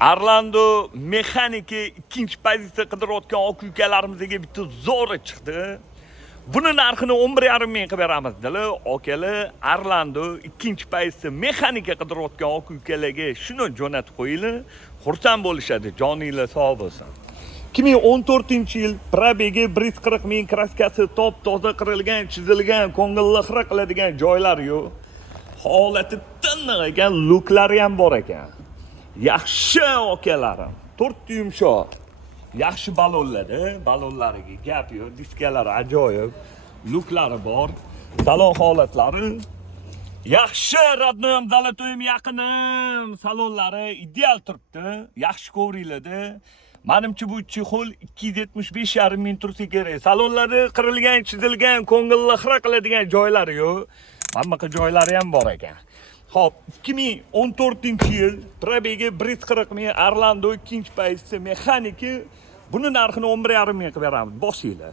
Orlando mexaniki ikkinchi pozitsiya qidirayotgan oq ukalarimizga bitta zo'ri chiqdi. Buni narxini 11,5 ming qilib beramiz dedilar. Okalar Orlando ikkinchi pozitsiya mexanika qidirayotgan oq ukalarga shuni jo'natib qo'yinglar. Xursand bo'lishadi. Joninglar sog' bo'lsin. 2014-yil probegi 140 ming, kraskasi top toza qirilgan, chizilgan, ko'ngilli xira qiladigan joylar yo'q. Holati tiniq ekan, luklari ham bor ekan. Yaxshi okalarim, 4 yumshoq. Yaxshi balonlarda, balonlariga gap yo'q, diskalari ajoyib, luklari bor, salon holatlari yaxshi, radnoyam Zolotoyim yaqinim, salonlari ideal turibdi, yaxshi kovringlarda. Menimcha bu chexol 275,5 ming tursa kerak. Salonlari qirilgan, chizilgan, ko'ngilli xira qiladigan joylari yo'q. Hamma joylari ham bor ekan. Hop, 2014-yil probegi 140 ming, Orlando ikkinchi pozitsiya mexaniki. Buni narxini 11,5 ming qilib beramiz. Bosinglar.